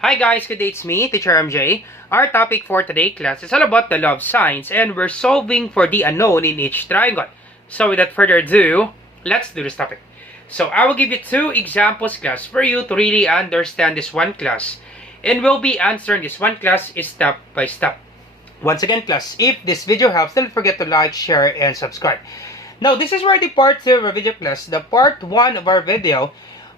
Hi guys, good day, it's me, Teacher MJ. Our topic for today class is all about the law of sines and we're solving for the unknown in each triangle. So without further ado, let's do this topic. So I will give you two examples class for you to really understand this one class. And we'll be answering this one class step by step. Once again class, if this video helps, don't forget to like, share, and subscribe. Now this is already part 2 of our video class. The part 1 of our video,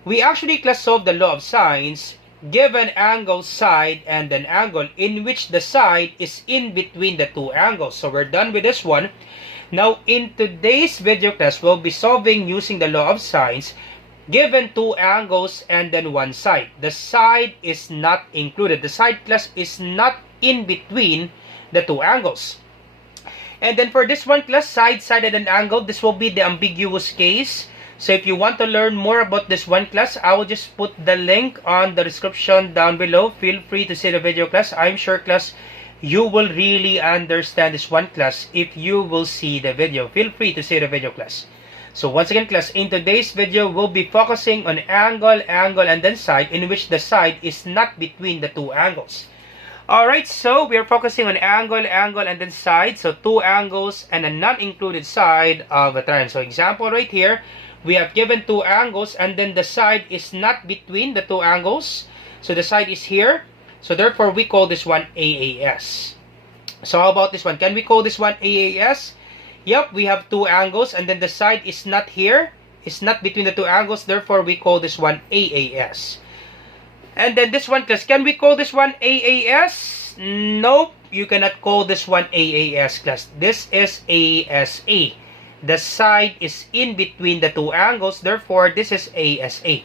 we actually class solved the law of sines. Given angle side and an angle in which the side is in between the two angles. So we're done with this one. Now in today's video class, we'll be solving using the law of sines. Given two angles and then one side. The side is not included. The side class is not in between the two angles. And then for this one class, side, and an angle, this will be the ambiguous case. So if you want to learn more about this one class, I will just put the link on the description down below. Feel free to see the video class. I'm sure class, you will really understand this one class if you will see the video. Feel free to see the video class. So once again class, in today's video, we'll be focusing on angle, and then side, in which the side is not between the two angles. Alright, so we are focusing on angle, and then side. So two angles and a non-included side of a triangle. So example right here, we have given two angles and then the side is not between the two angles. So the side is here. So therefore, we call this one AAS. So how about this one? Can we call this one AAS? Yep, we have two angles and then the side is not here. It's not between the two angles. Therefore, we call this one AAS. And then this one, class, can we call this one AAS? Nope, you cannot call this one AAS, class. This is ASA. The side is in between the two angles, therefore this is ASA.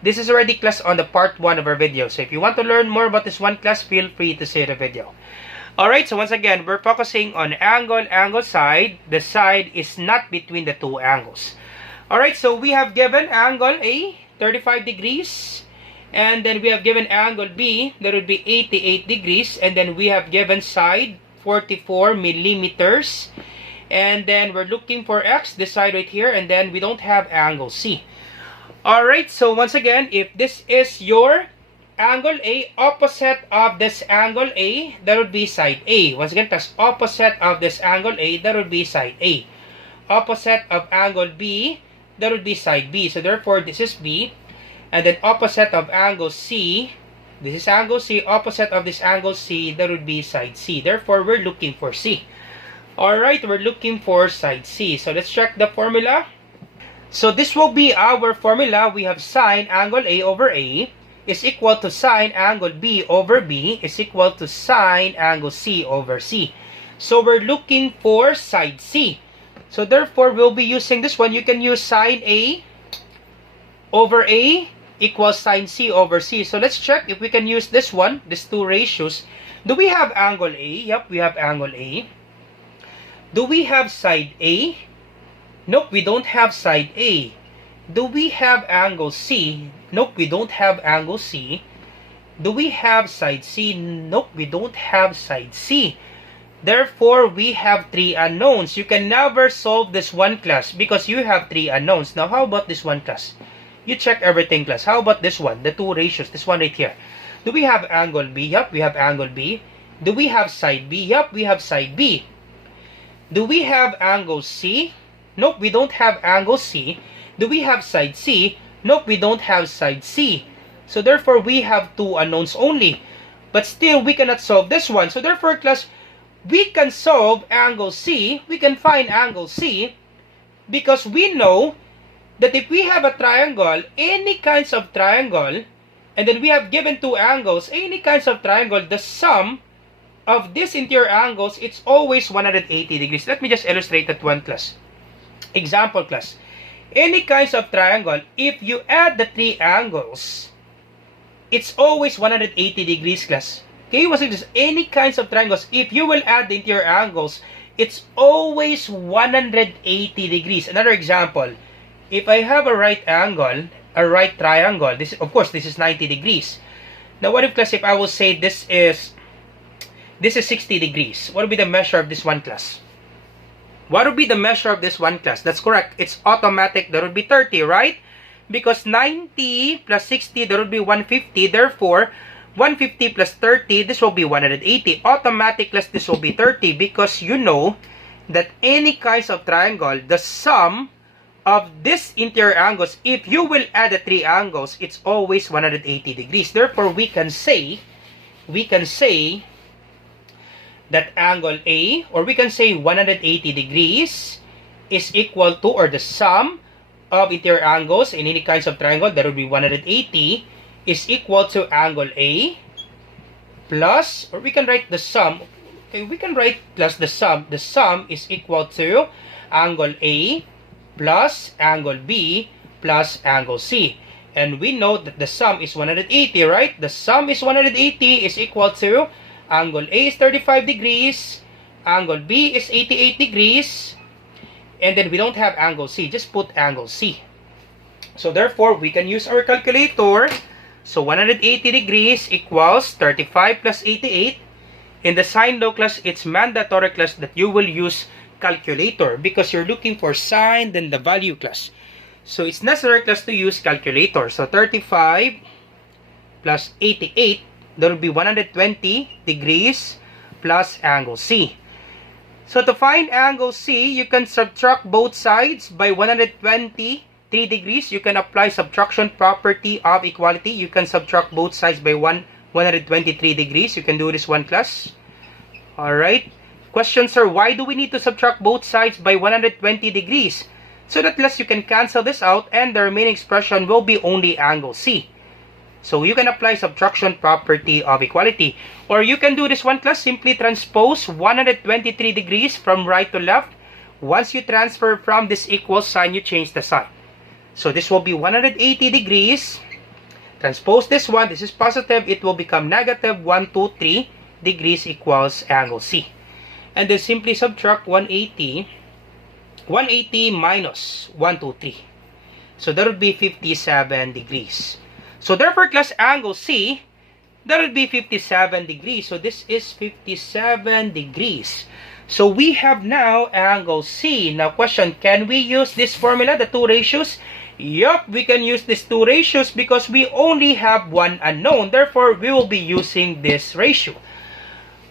This is already class on the part 1 of our video. So if you want to learn more about this one class, feel free to see the video. Alright, so once again, we're focusing on angle, side. The side is not between the two angles. Alright, so we have given angle A, 35 degrees. And then we have given angle B, that would be 88 degrees. And then we have given side, 44 millimeters. And then we're looking for X, this side right here, and then we don't have angle C. Alright, so once again, if this is your angle A, opposite of this angle A, that would be side A. Once again, plus opposite of this angle A, that would be side A. Opposite of angle B, that would be side B. So therefore, this is B. And then opposite of angle C, this is angle C. Opposite of this angle C, that would be side C. Therefore, we're looking for C. Alright, we're looking for side C. So let's check the formula. So this will be our formula. We have sine angle A over A is equal to sine angle B over B is equal to sine angle C over C. So we're looking for side C. So therefore, we'll be using this one. You can use sine A over A equals sine C over C. So let's check if we can use this one, these two ratios. Do we have angle A? Yep, we have angle A. Do we have side A? Nope, we don't have side A. Do we have angle C? Nope, we don't have angle C. Do we have side C? Nope, we don't have side C. Therefore, we have three unknowns. You can never solve this one class because you have three unknowns. Now, how about this one class? You check everything class. How about this one? The two ratios. This one right here. Do we have angle B? Yup, we have angle B. Do we have side B? Yup, we have side B. Do we have angle C? Nope, we don't have angle C. Do we have side C? Nope, we don't have side C. So therefore, we have two unknowns only. But still, we cannot solve this one. So therefore, class, we can solve angle C. We can find angle C because we know that if we have a triangle, any kinds of triangle, and then we have given two angles, any kinds of triangle, the sum of these interior angles, it's always 180 degrees. Let me just illustrate that one class. Example class. Any kinds of triangle, if you add the three angles, it's always 180 degrees class. Okay, what's this? Any kinds of triangles, if you will add the interior angles, it's always 180 degrees. Another example. If I have a right angle, a right triangle, this of course this is 90 degrees. Now what if class, if I will say this is 60 degrees. What would be the measure of this one class? What would be the measure of this one class? That's correct. It's automatic. That would be 30, right? Because 90 plus 60, that would be 150. Therefore, 150 plus 30, this will be 180. Automatic plus this will be 30 because you know that any kinds of triangle, the sum of this interior angles, if you will add the three angles, it's always 180 degrees. Therefore, we can say that angle A, or we can say 180 degrees is equal to, or the sum of interior angles in any kinds of triangle, that would be 180, is equal to angle A plus, or we can write the sum, okay, we can write plus the sum. The sum is equal to angle A plus angle B plus angle C. And we know that the sum is 180, right? The sum is 180 is equal to angle A is 35 degrees, angle B is 88 degrees, and then we don't have angle C. Just put angle C. So therefore, we can use our calculator. So 180 degrees equals 35 plus 88. In the sine law class, it's mandatory class that you will use calculator because you're looking for sine, then the value class. So it's necessary class to use calculator. So 35 plus 88, that will be 120 degrees plus angle C. So to find angle C, you can subtract both sides by 123 degrees. You can apply subtraction property of equality. You can subtract both sides by 123 degrees. You can do this one, class. Alright. Question, sir, why do we need to subtract both sides by 120 degrees? So that class, you can cancel this out and the remaining expression will be only angle C. So you can apply subtraction property of equality. Or you can do this one, class. Simply transpose 123 degrees from right to left. Once you transfer from this equal sign, you change the sign. So this will be 180 degrees. Transpose this one. This is positive. It will become negative 123 degrees equals angle C. And then simply subtract 180. 180 minus 123. So that would be 57 degrees. So therefore, class, angle C, that would be 57 degrees. So this is 57 degrees. So we have now angle C. Now question, can we use this formula, the two ratios? Yup, we can use these two ratios because we only have one unknown. Therefore, we will be using this ratio.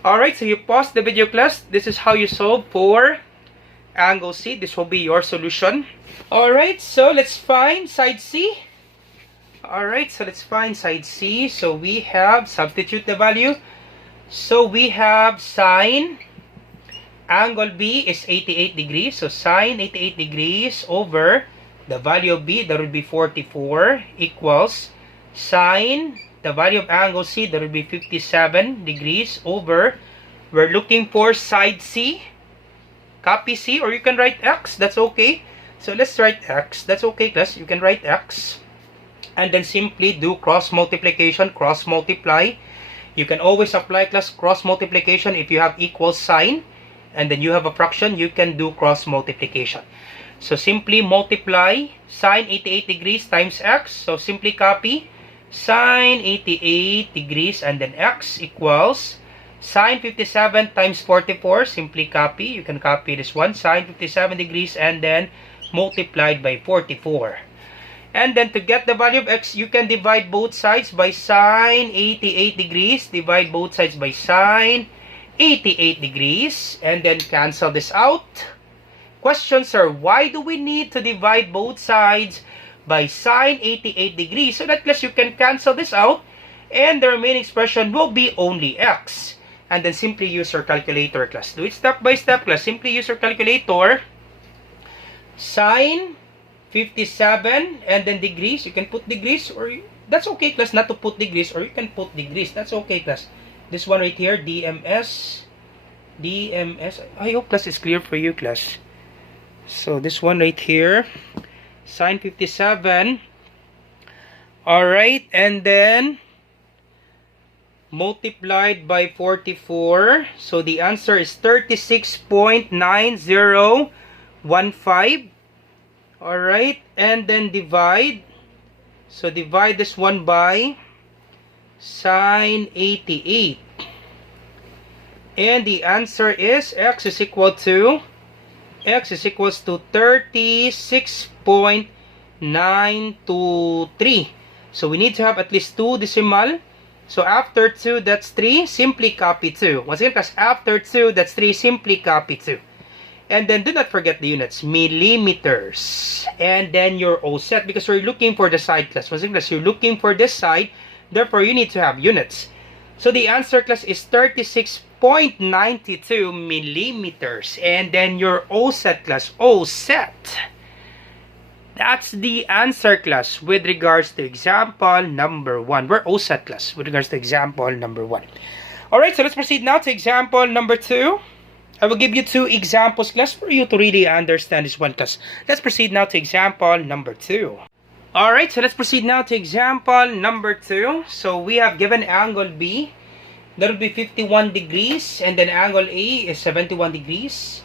Alright, so you pause the video, class. This is how you solve for angle C. This will be your solution. Alright, so let's find side C. Alright, so let's find side C. So we have, substitute the value. So we have sine angle B is 88 degrees. So sine 88 degrees over the value of B, that would be 44, equals sine the value of angle C, that would be 57 degrees over, we're looking for side C. Copy C, or you can write X. That's okay. So let's write X. That's okay, class. You can write X. And then simply do cross multiplication, cross multiply. You can always apply, class, cross multiplication if you have equal sign. And then you have a fraction, you can do cross multiplication. So simply multiply sine 88 degrees times X. So simply copy sine 88 degrees and then X equals sine 57 times 44. Simply copy. You can copy this one. Sine 57 degrees and then multiplied by 44. And then to get the value of X, you can divide both sides by sine 88 degrees. Divide both sides by sine 88 degrees. And then cancel this out. Question, sir, why do we need to divide both sides by sine 88 degrees? So that, class, you can cancel this out. And the remaining expression will be only X. And then simply use your calculator, class. Do it step by step, class. Simply use your calculator. Sine 57 and then degrees. You can put degrees, or that's okay, class, not to put degrees, or you can put degrees. That's okay, class. This one right here, DMS. I hope, class, it's clear for you, class. So this one right here, sine 57. Alright, and then multiplied by 44. So the answer is 36.9015. Alright, and then divide. So divide this one by sine 88. And the answer is X is equals to 36.923. So we need to have at least two decimal. So after 2, that's 3. Simply copy 2. Once again, class, after 2, that's 3. Simply copy 2. And then do not forget the units. Millimeters. And then your offset, because we're looking for the side, class. Once again, class, you're looking for this side. Therefore, you need to have units. So the answer, class, is 36.92 millimeters. And then your offset, class. Offset. That's the answer, class, with regards to example number 1. We're offset, class, with regards to example number 1. Alright, so let's proceed now to example number 2. I will give you 2 examples, class, for you to really understand this one, class. Let's proceed now to example number 2. Alright, so let's proceed now to example number 2. So we have given angle B. That would be 51 degrees. And then angle A is 71 degrees.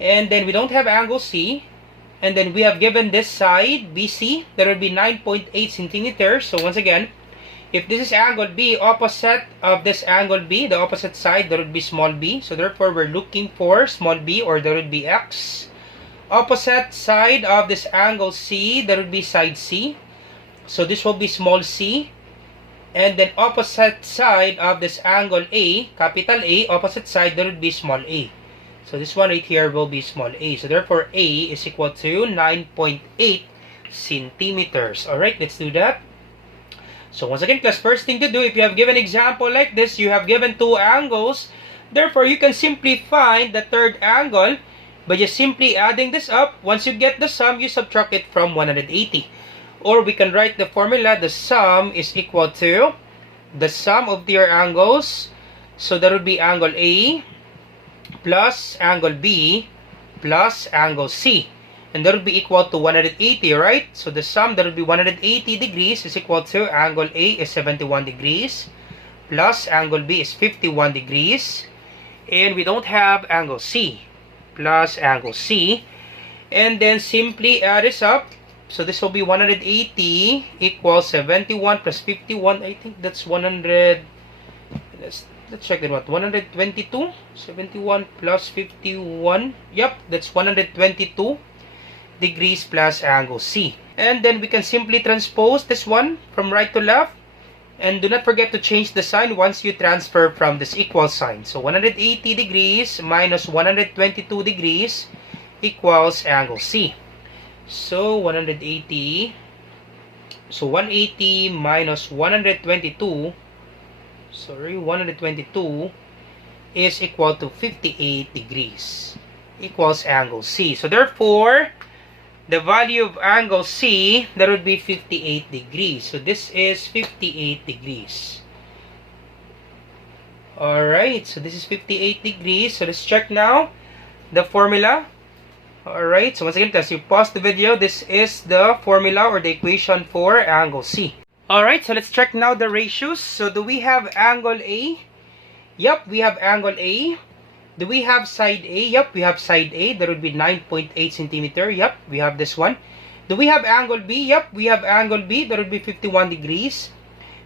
And then we don't have angle C. And then we have given this side, BC, that would be 9.8 centimeters. So once again, if this is angle B, opposite of this angle B, the opposite side, that would be small b. So therefore, we're looking for small b, or that would be x. Opposite side of this angle C, that would be side C. So this will be small c. And then opposite side of this angle A, capital A, opposite side, that would be small a. So this one right here will be small a. So therefore, A is equal to 9.8 centimeters. Alright, let's do that. So once again, class, first thing to do, if you have given example like this, you have given 2 angles. Therefore, you can simply find the third angle by just simply adding this up. Once you get the sum, you subtract it from 180. Or we can write the formula, the sum is equal to the sum of their angles. So that would be angle A plus angle B plus angle C. And that would be equal to 180, right? So the sum, that would be 180 degrees, is equal to angle A is 71 degrees plus angle B is 51 degrees. And we don't have angle C plus angle C. And then simply add this up. So this will be 180 equals 71 plus 51. I think that's 100. Let's check that one. 122. 71 plus 51. Yep, that's 122 degrees plus angle C. And then we can simply transpose this one from right to left. And do not forget to change the sign once you transfer from this equal sign. So 180 degrees minus 122 degrees equals angle C. So 180. So 180 minus 122. 122 is equal to 58 degrees equals angle C. So therefore, the value of angle C, that would be 58 degrees. So this is 58 degrees. Alright, so this is 58 degrees. So let's check now the formula. Alright, so once again, as you pause the video, this is the formula or the equation for angle C. Alright, so let's check now the ratios. So do we have angle A? Yep, we have angle A. Do we have side A? Yep, we have side A. That would be 9.8 centimeter. Yep, we have this one. Do we have angle B? Yep, we have angle B. That would be 51 degrees.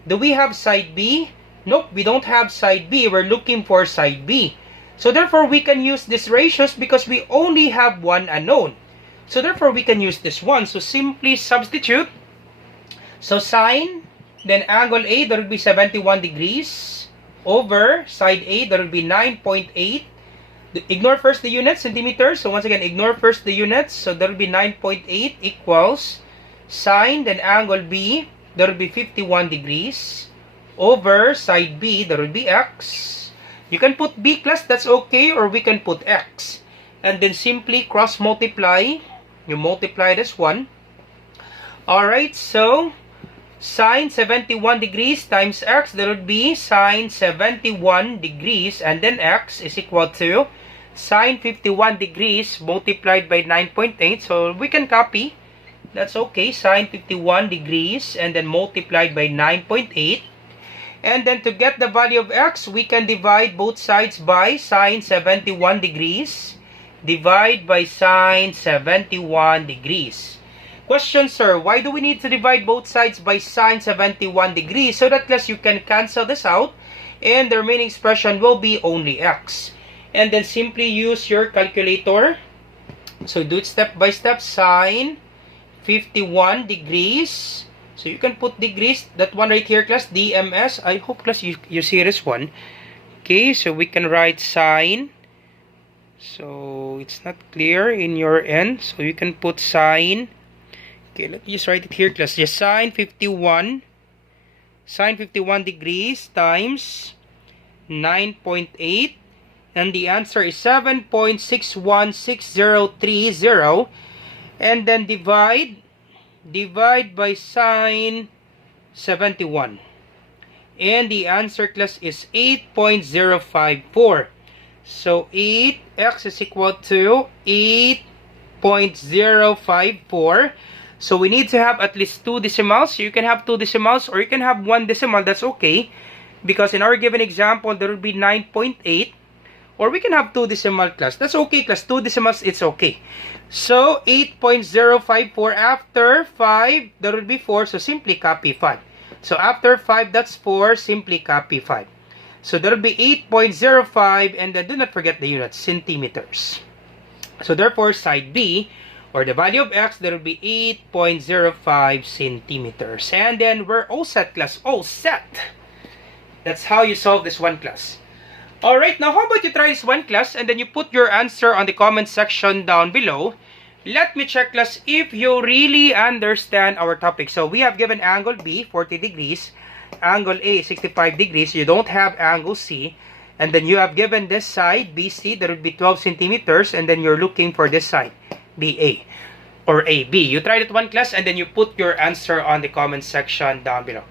Do we have side B? Nope, we don't have side B. We're looking for side B. So therefore, we can use these ratios because we only have one unknown. So therefore, we can use this one. So simply substitute. So sine, then angle A, that would be 71 degrees, over side A, that would be 9.8. Ignore first the units, centimeters. So once again, ignore first the units. So that would be 9.8 equals sine, then angle B, that would be 51 degrees, over side B, that would be X. You can put B plus, that's okay, or we can put X. And then simply cross multiply. You multiply this one. Alright, so sine 71 degrees times X, that would be sine 71 degrees, and then X is equal to sine 51 degrees multiplied by 9.8. So we can copy. That's okay. Sine 51 degrees and then multiplied by 9.8. And then to get the value of X, we can divide both sides by sine 71 degrees. Divide by sine 71 degrees. Question, sir, why do we need to divide both sides by sine 71 degrees? So that less you can cancel this out and the remaining expression will be only X. And then simply use your calculator. So do it step by step. Sine 51 degrees. So you can put degrees, that one right here, class, DMS. I hope, class, you see this one. Okay, so we can write sine. So it's not clear in your end, so you can put sine. Okay, let me just write it here, class. Just sine 51 degrees times 9.8, and the answer is 7.616030, and then divide by sine 71, and the answer, class, is 8.054. So 8x is equal to 8.054. So we need to have at least 2 decimals. You can have 2 decimals or you can have 1 decimal. That's okay. Because in our given example, there will be 9.8. Or we can have 2 decimal, class. That's okay, class. 2 decimals, it's okay. So 8.054. After 5, there will be 4. So simply copy 5. So after 5, that's 4. Simply copy 5. So there will be 8.05. And then do not forget the units, centimeters. So therefore, side B, or the value of x, there will be 8.05 centimeters. And then we're all set, class. All set. That's how you solve this one, class. Alright, now how about you try this one, class, and then you put your answer on the comment section down below. Let me check, class, if you really understand our topic. So we have given angle B, 40 degrees. Angle A, 65 degrees. You don't have angle C. And then you have given this side, BC, that would be 12 centimeters. And then you're looking for this side, BA or AB. You try that one, class, and then you put your answer on the comment section down below.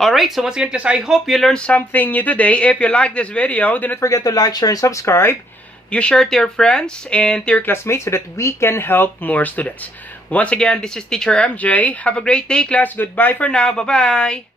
Alright, so once again, class, I hope you learned something new today. If you like this video, do not forget to like, share, and subscribe. You share to your friends and to your classmates so that we can help more students. Once again, this is Teacher MJ. Have a great day, class. Goodbye for now. Bye-bye.